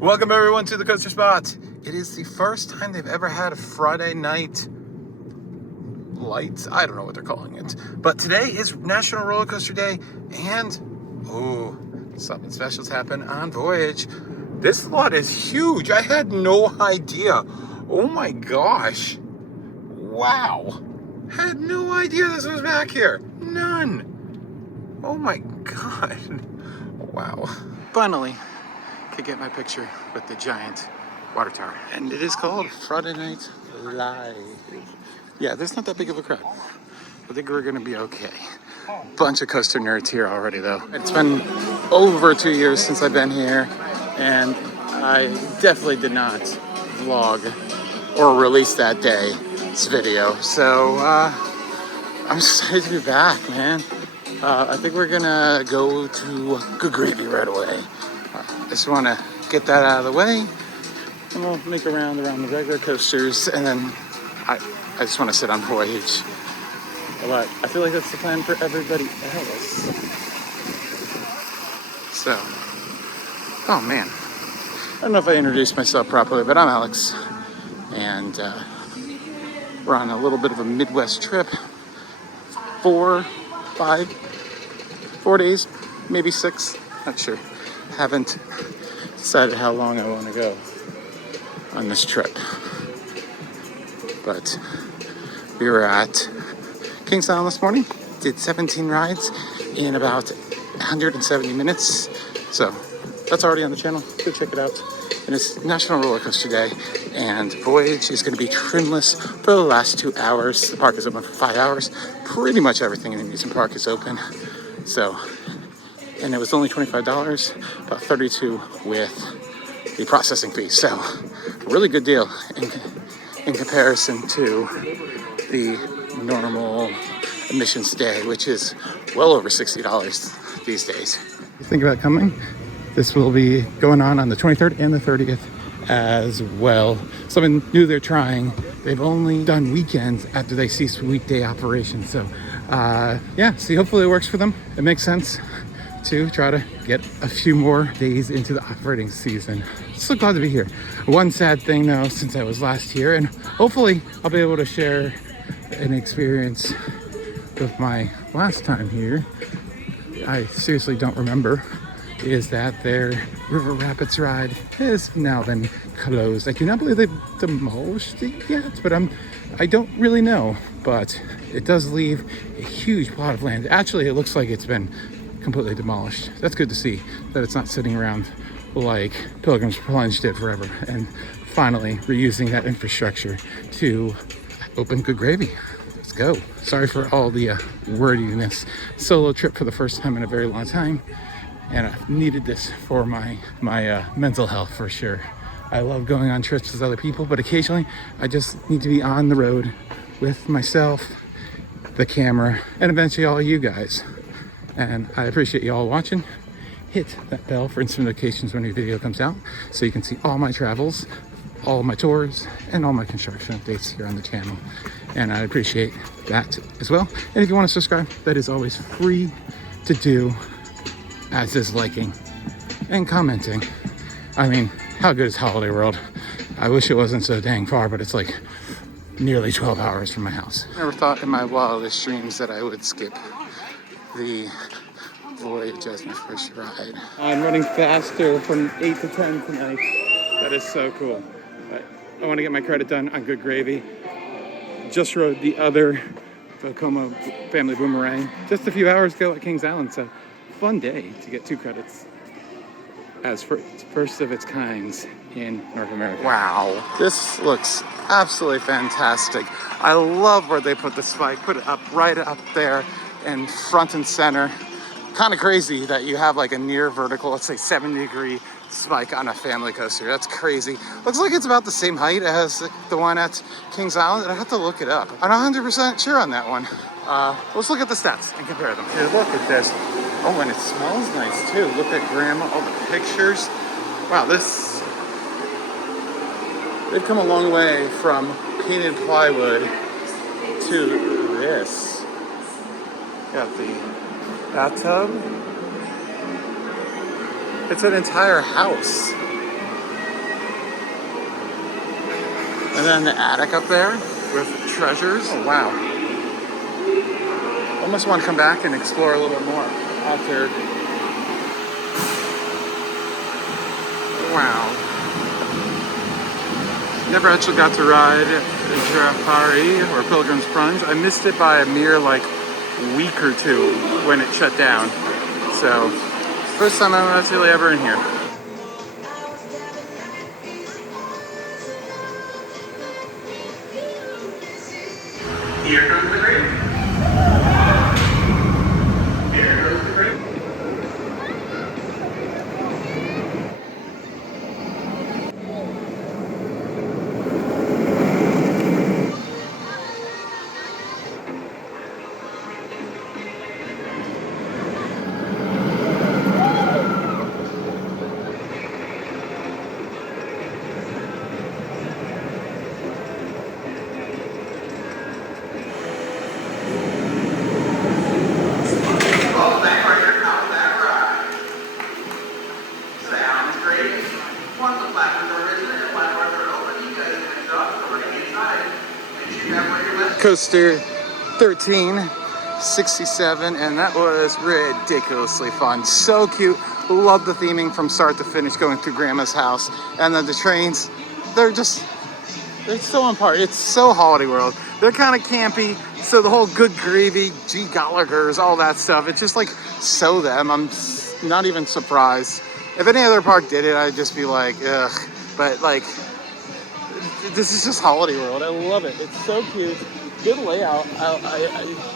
Welcome everyone to the Coaster Spot. It is the first time they've ever had a Friday night lights. I don't know what they're calling it. But today is National Roller Coaster Day and something special's happened on Voyage. This lot is huge. I had no idea. Oh my gosh. Wow. Had no idea this was back here. None. Oh my god. Wow. Finally could get my picture with the giant water tower. And it is called Friday Night Live. Yeah, there's not that big of a crowd. I think we're gonna be okay. Bunch of coaster nerds here already though. It's been over 2 years since I've been here, and I definitely did not vlog or release that day's video. So I'm excited to be back, man. I think we're gonna go to Good Gravy right away. I just wanna get that out of the way, and we'll make a round around the regular coasters, and then I just want to sit on Voyage. But I feel like that's the plan for everybody else. So, oh man. I don't know if I introduced myself properly, but I'm Alex. And we're on a little bit of a Midwest trip. 4 days, maybe 6, not sure. Haven't decided how long I want to go on this trip. But we were at Kings Island this morning, did 17 rides in about 170 minutes. So that's already on the channel, go check it out. And it's National Roller Coaster Day, and Voyage is going to be trimless for the last 2 hours. The park is open for 5 hours. Pretty much everything in the amusement park is open. So, and it was only $25, about $32 with the processing fee. So, really good deal in comparison to the normal admissions day, which is well over $60 these days. Think about coming. This will be going on the 23rd and the 30th as well. Something new they're trying. They've only done weekends after they ceased weekday operations. So yeah, see, hopefully it works for them. It makes sense to try to get a few more days into the operating season. So glad to be here. One sad thing though, since I was last here, and hopefully I'll be able to share an experience with my last time here. I seriously don't remember, is that their River Rapids ride has now been closed. I do not believe they've demolished it yet, but I don't really know. But it does leave a huge plot of land. Actually, it looks like it's been completely demolished. That's good to see, that it's not sitting around like Pilgrim's Plunge did forever, and finally reusing that infrastructure to open Good Gravy. Let's go. Sorry for all the wordiness. Solo trip for the first time in a very long time, and I needed this for my mental health for sure. I love going on trips with other people, but occasionally I just need to be on the road with myself, the camera, and eventually all of you guys. And I appreciate you all watching. Hit that bell for instant notifications when your video comes out, so you can see all my travels, all my tours, and all my construction updates here on the channel. And I appreciate that as well. And if you want to subscribe, that is always free to do, as is liking and commenting. I mean, how good is Holiday World? I wish it wasn't so dang far, but it's like nearly 12 hours from my house. Never thought in my wildest dreams that I would skip the Voyage as my first ride. I'm running faster from 8 to 10 tonight. That is so cool. But I want to get my credit done on Good Gravy. Just rode the other Vekoma Family Boomerang just a few hours ago at Kings Island. So fun day to get 2 credits as first of its kinds in North America. Wow, this looks absolutely fantastic. I love where they put the spike, put it up right up there in front and center. Kind of crazy that you have like a near vertical, let's say 70-degree spike on a family coaster. That's crazy. Looks like it's about the same height as the one at Kings Island. I have to look it up. I'm not 100% sure on that one. Let's look at the stats and compare them. Here, look at this. Oh, and it smells nice too. Look at Grandma, all the pictures. Wow, they've come a long way from painted plywood to this. Got the bathtub. It's an entire house. And then the attic up there with treasures. Oh, wow. Almost want to come back and explore a little bit more after. Wow. Never actually got to ride Girafari or Pilgrim's Plunge. I missed it by a mere like week or two when it shut down. So, first time I'm actually ever in here. Here comes the gravy. Here goes the gravy. Coaster 1367, and that was ridiculously fun. So cute. Love the theming from start to finish going through Grandma's house. And then the trains, they're so on par. It's so Holiday World. They're kind of campy, so the whole Good Gravy, G. Gallagher's, all that stuff, it's just like so them. I'm not even surprised. If any other park did it, I'd just be like, ugh. But like, this is just Holiday World. I love it. It's so cute. Good layout.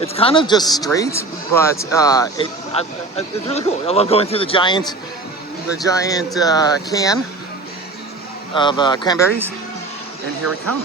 It's kind of just straight, but it's really cool. I love going through the giant can of cranberries, and here we come.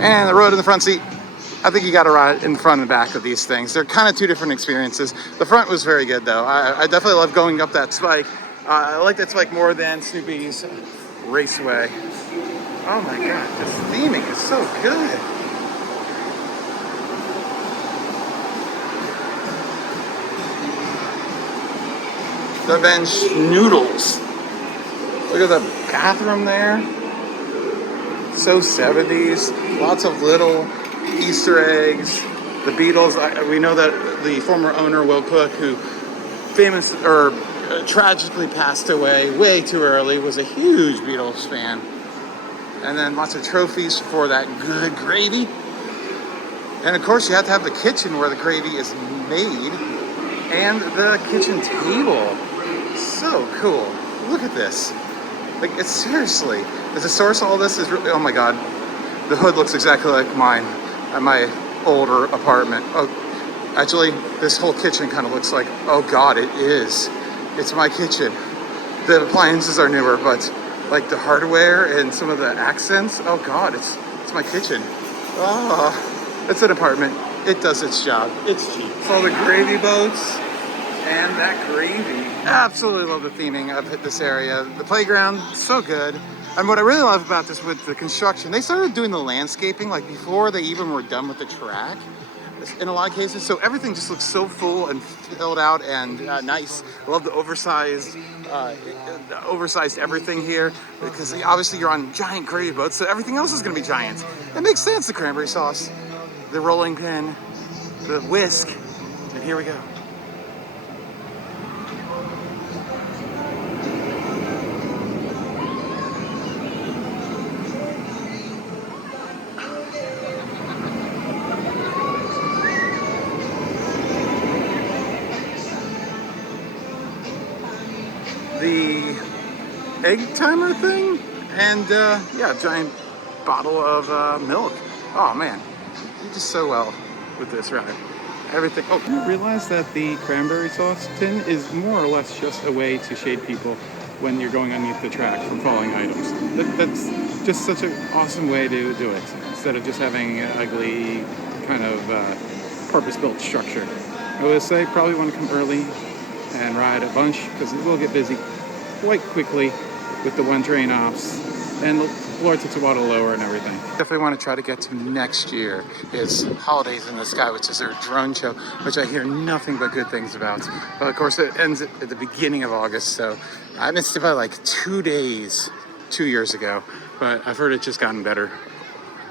And the road in the front seat, I think you got to ride in front and back of these things. They're kind of two different experiences. The front was very good though. I definitely love going up that spike. I like that spike more than Snoopy's Raceway. Oh my God, this theming is so good. The bench noodles. Look at the bathroom there. So 70s, lots of little Easter eggs. The Beatles, we know that the former owner, Will Cook, who tragically passed away way too early, was a huge Beatles fan. And then lots of trophies for that Good Gravy. And of course you have to have the kitchen where the gravy is made, and the kitchen table. So cool. Look at this. Like, it's seriously, the source of all this is really, oh my God, the hood looks exactly like mine at my older apartment. Oh, actually, this whole kitchen kind of looks like, oh God, it is. It's my kitchen. The appliances are newer, but like the hardware and some of the accents, oh God, it's my kitchen. Oh, it's an apartment. It does its job. It's cheap. All the gravy boats and that gravy. Absolutely love the theming of this area. The playground, so good. And what I really love about this with the construction, they started doing the landscaping like before they even were done with the track in a lot of cases. So everything just looks so full and filled out and nice. I love the oversized everything here, because obviously you're on giant gravy boats, so everything else is gonna be giant. It makes sense, the cranberry sauce, the rolling pin, the whisk, and here we go. The egg timer thing, and yeah, giant bottle of milk. Oh man, you did so well with this ride. Everything. Oh, you realize that the cranberry sauce tin is more or less just a way to shade people when you're going underneath the track from falling items. That's just such an awesome way to do it, instead of just having an ugly kind of purpose-built structure. I would say probably want to come early and ride a bunch, because it will get busy quite quickly with the one train ops, and the floor takes a while to lower and everything. Definitely want to try to get to next year is Holidays in the Sky, which is their drone show, which I hear nothing but good things about. But of course it ends at the beginning of August, so I missed it by like 2 days 2 years ago, but I've heard it's just gotten better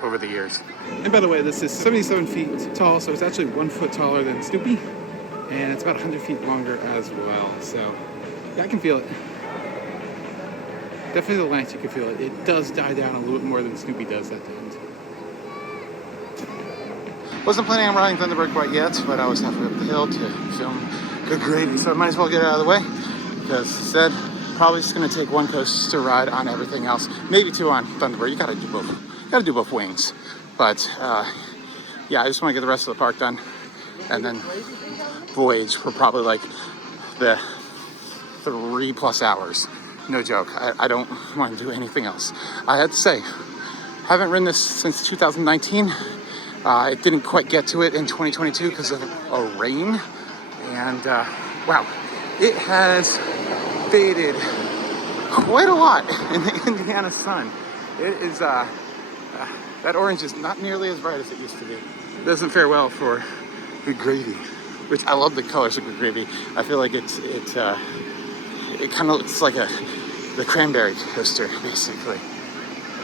over the years. And by the way, this is 77 feet tall, so it's actually 1 foot taller than Snoopy, and it's about 100 feet longer as well, so yeah, I can feel it. Definitely the length, you can feel it. It does die down a little bit more than Snoopy does at the end. Wasn't planning on riding Thunderbird quite yet, but I was halfway up the hill to film Good Gravy, so I might as well get it out of the way, because I said probably just going to take one coaster ride on everything else, maybe 2 on Thunderbird. You got to do both. You got to do both wings, but yeah, I just want to get the rest of the park done, and then Voyage for probably like the 3+ hours. No joke. I don't want to do anything else. I had to say, haven't ridden this since 2019. It didn't quite get to it in 2022 because of a rain. And wow, it has faded quite a lot in the Indiana sun. It is, that orange is not nearly as bright as it used to be. It doesn't fare well for Good Gravy, which I love the colors of Good Gravy. I feel like it kind of looks like the cranberry coaster, basically.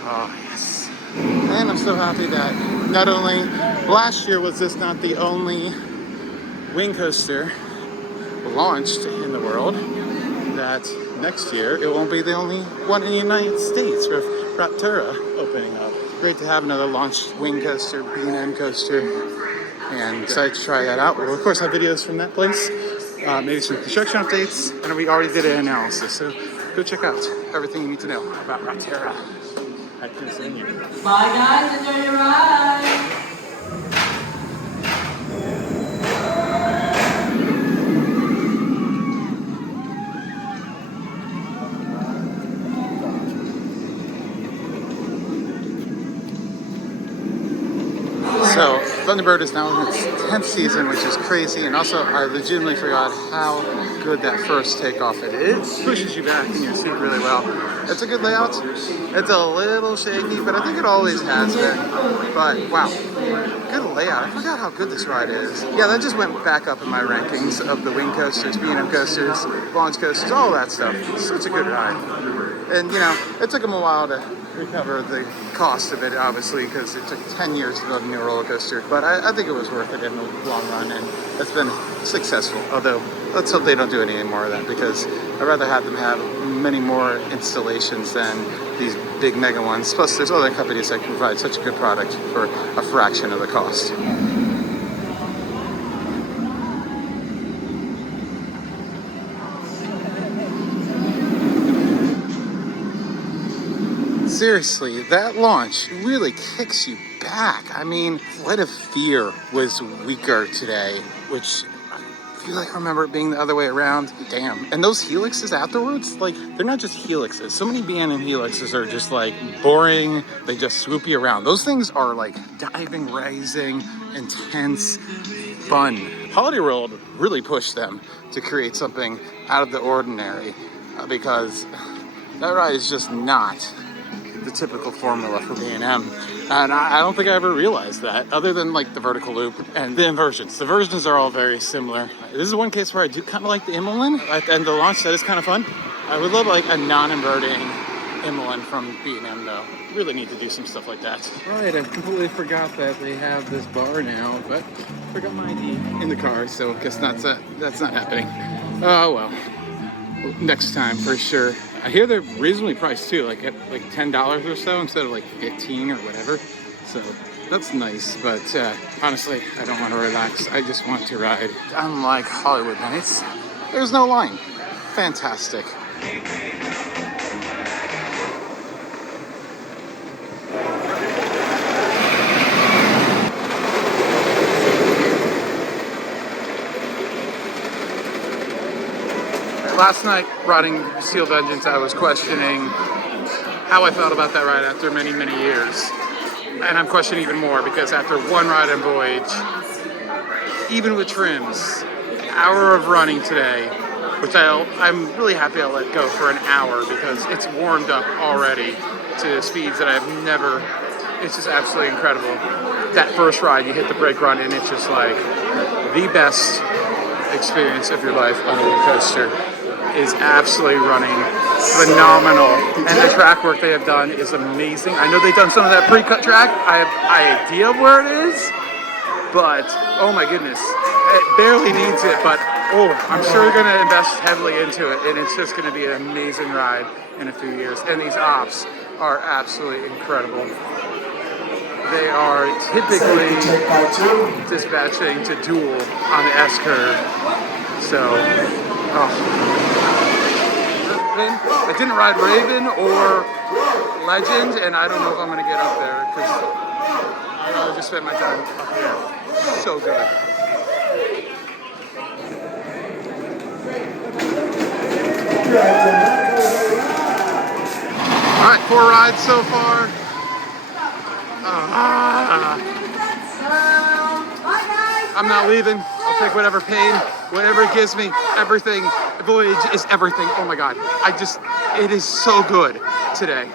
Oh, yes. And I'm so happy that not only last year was this not the only wing coaster launched in the world, that next year it won't be the only one in the United States with Raptura opening up. Great to have another launched wing coaster, B&M coaster, and excited to try that out. We'll of course have videos from that place. Maybe some construction updates, and we already did an analysis, so go check out everything you need to know about Raptura at Pennsylvania. Bye guys, enjoy your ride! So Thunderbird is now in its 10th season, which is crazy, and also I legitimately forgot how good that first takeoff it is. It pushes you back in your seat really well. It's a good layout. It's a little shaky, but I think it always has been. But wow, good layout. I forgot how good this ride is. Yeah, that just went back up in my rankings of the wing coasters, B&M coasters, launch coasters, all that stuff. It's such a good ride. And you know, it took them a while to recover the cost of it, obviously, because it took 10 years to build a new roller coaster. But I think it was worth it in the long run, and it's been successful. Although, let's hope they don't do any more of that, because I'd rather have them have many more installations than these big mega ones. Plus, there's other companies that can provide such a good product for a fraction of the cost. Seriously, that launch really kicks you back. I mean, Flight of Fear was weaker today, which I feel like I remember it being the other way around. Damn. And those helixes afterwards, like, they're not just helixes. So many B&M helixes are just like boring. They just swoop you around. Those things are like diving, rising, intense, fun. Holiday World really pushed them to create something out of the ordinary, because that ride is just not the typical formula for B&M, and I don't think I ever realized that, other than like the vertical loop and the inversions. The versions are all very similar. This is one case where I do kind of like the Imolen at the end of the launch. That is kind of fun. I would love like a non-inverting Imolen from B&M though. Really need to do some stuff like that. Right, I completely forgot that they have this bar now, but forgot my ID in the car, so I guess that's not happening. Oh well. Next time for sure. I hear they're reasonably priced too, like at like $10 or so instead of like 15 or whatever. So that's nice, but honestly, I don't want to relax. I just want to ride. Unlike Hollywood Nights, there's no line. Fantastic. Last night, riding Steel Vengeance, I was questioning how I felt about that ride after many, many years. And I'm questioning even more because after one ride on Voyage, even with trims, an hour of running today, which I'm really happy I let go for an hour because it's warmed up already to speeds that I've never, it's just absolutely incredible. That first ride, you hit the brake run and it's just like the best experience of your life on a roller coaster. Is absolutely running phenomenal, and the track work they have done is amazing. I know they've done some of that pre-cut track. I have an idea of where it is, but oh my goodness, it barely needs it. But I'm sure they're going to invest heavily into it, and it's just going to be an amazing ride in a few years. And these ops are absolutely incredible. They are typically dispatching to dual on the S curve, so. I didn't ride Raven or Legend, and I don't know if I'm going to get up there because I'd rather just spend my time up here. So good. All right, 4 rides so far. I'm not leaving. I'll take whatever pain, whatever it gives me, everything. Voyage is everything. Oh my God. It is so good today.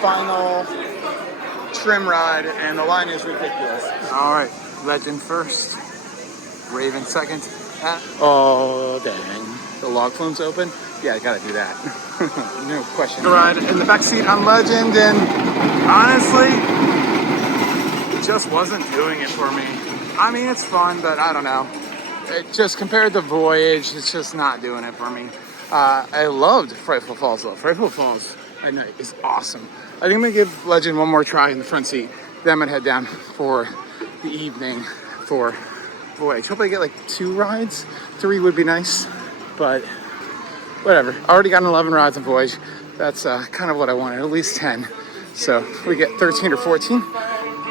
Final trim ride, and the line is ridiculous. All right, Legend first, Raven second. Oh, dang. The log flume's open? Yeah, I gotta do that. No question. The ride in the back seat on Legend, and honestly, it just wasn't doing it for me. I mean, it's fun, but I don't know. It just compared to Voyage, it's just not doing it for me. I loved Frightful Falls though. Frightful Falls at night is awesome. I think I'm gonna give Legend one more try in the front seat. Then I'm gonna head down for the evening for Voyage. Hope I get like 2 rides. 3 would be nice, but whatever. I already got 11 rides on Voyage. That's kind of what I wanted, at least 10. So we get 13 or 14.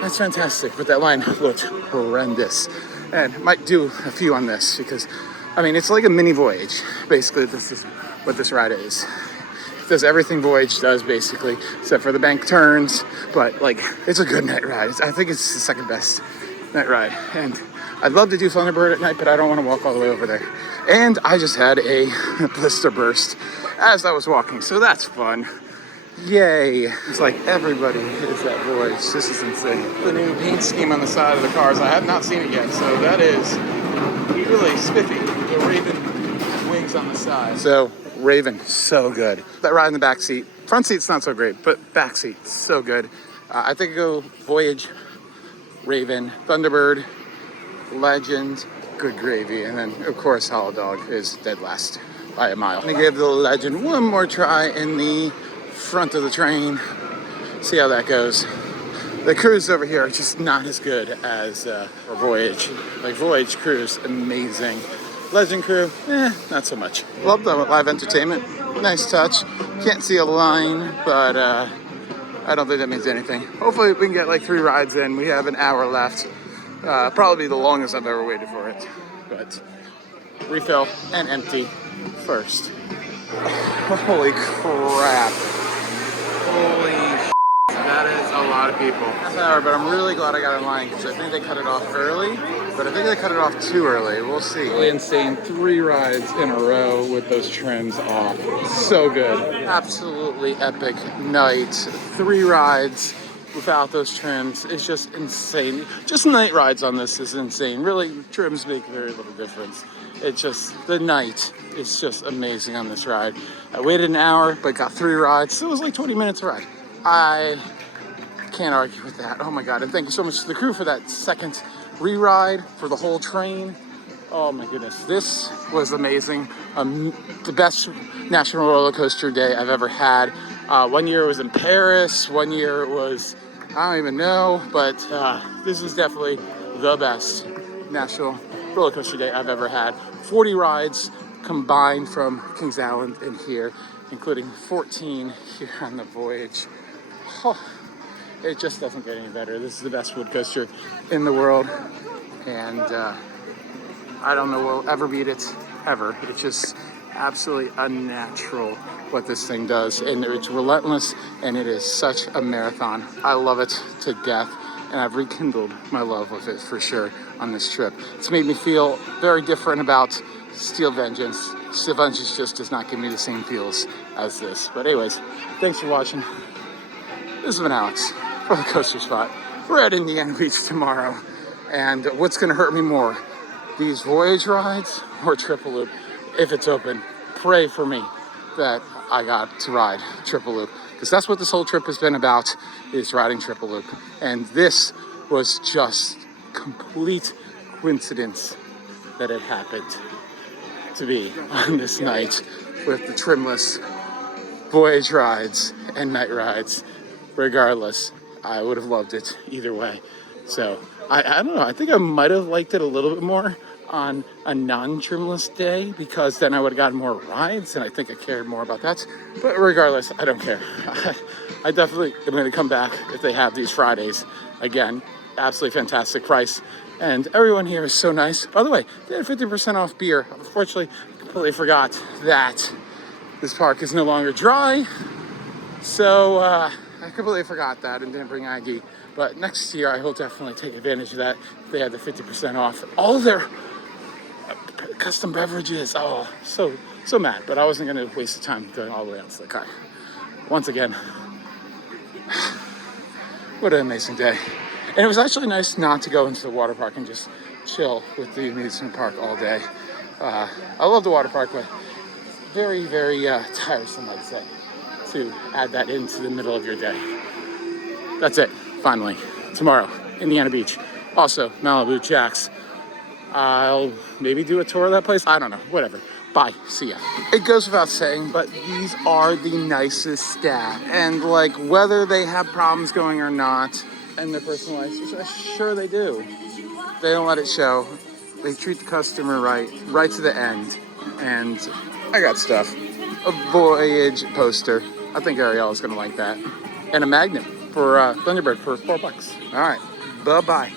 That's fantastic, but that line looked horrendous. And might do a few on this because, I mean, it's like a mini Voyage. Basically, this is what this ride is. It does everything Voyage does, basically, except for the bank turns. But, like, it's a good night ride. I think it's the second best night ride. And I'd love to do Thunderbird at night, but I don't want to walk all the way over there. And I just had a blister burst as I was walking, so that's fun. Yay. It's like everybody is that Voyage. This is insane. The new paint scheme on the side of the cars, I have not seen it yet, so that is really spiffy. The Raven wings on the side. So, Raven, so good. That ride in the back seat. Front seat's not so great, but back seat, so good. I think I go Voyage, Raven, Thunderbird, Legend, good gravy, and then of course Hollow Dog is dead last by a mile. I'm gonna give the Legend one more try in the front of the train, see how that goes. The crews over here are just not as good as for Voyage. Like Voyage crews, amazing. Legend crew, not so much. Love the live entertainment, nice touch. Can't see a line, but I don't think that means anything. Hopefully we can get like 3 rides in. We have an hour left. Probably the longest I've ever waited for it. But refill and empty first. Holy crap. Holy that is a lot of people. Half an hour, but I'm really glad I got in line because I think they cut it off early, but I think they cut it off too early. We'll see. Really insane. 3 rides in a row with those trims off. So good. Absolutely epic night. 3 rides without those trims is just insane. Just night rides on this is insane. Really, trims make very little difference. It's just, the night is just amazing on this ride. I waited an hour, but got 3 rides. So it was like 20 minutes a ride. I can't argue with that. Oh my God. And thank you so much to the crew for that second re-ride for the whole train. Oh my goodness. This was amazing. The best national roller coaster day I've ever had. One year it was in Paris. One year it was, I don't even know, but this is definitely the best national roller coaster day I've ever had. 40 rides combined from Kings Island and here, including 14 here on the Voyage. Oh, It just doesn't get any better. This is the best wood coaster in the world, and I don't know we'll ever beat it, ever. It's just absolutely unnatural what this thing does, and it's relentless, and it is such a marathon. I love it to death, and I've rekindled my love with it for sure on this trip. It's made me feel very different about Steel Vengeance. Steel Vengeance just does not give me the same feels as this. But anyways, thanks for watching. This has been Alex for the Coaster Spot. We're at Indiana Beach tomorrow, and what's gonna hurt me more, these Voyage rides or Triple Loop? If it's open, pray for me that I got to ride Triple Loop, because that's what this whole trip has been about, is riding Triple Loop. And this was just complete coincidence that it happened to be on this night with the trimless Voyage rides and night rides. Regardless, I would have loved it either way. So I don't know, I think I might have liked it a little bit more on a non-trimless day, because then I would have gotten more rides, and I think I cared more about that. But regardless, I don't care. I definitely am going to come back if they have these Fridays again. Absolutely fantastic price, and everyone here is so nice. By the way, they had 50% off beer. Unfortunately, I completely forgot that this park is no longer dry, so I completely forgot that and didn't bring ID. But next year, I will definitely take advantage of that. They had the 50% off all their custom beverages. Oh, so mad, but I wasn't going to waste the time going all the way out to the car. Once again, what an amazing day. And it was actually nice not to go into the water park and just chill with the amusement park all day. I love the water park, but very, very tiresome, I'd say, to add that into the middle of your day. That's it, finally. Tomorrow, Indiana Beach. Also, Malibu Jacks. I'll maybe do a tour of that place. I don't know, whatever. Bye, see ya. It goes without saying, but these are the nicest staff. And like, whether they have problems going or not in their personal lives, which I'm sure they do, they don't let it show. They treat the customer right to the end. And I got stuff. A Voyage poster. I think Ariel is gonna like that. And a magnet for Thunderbird for $4. All right, bye-bye.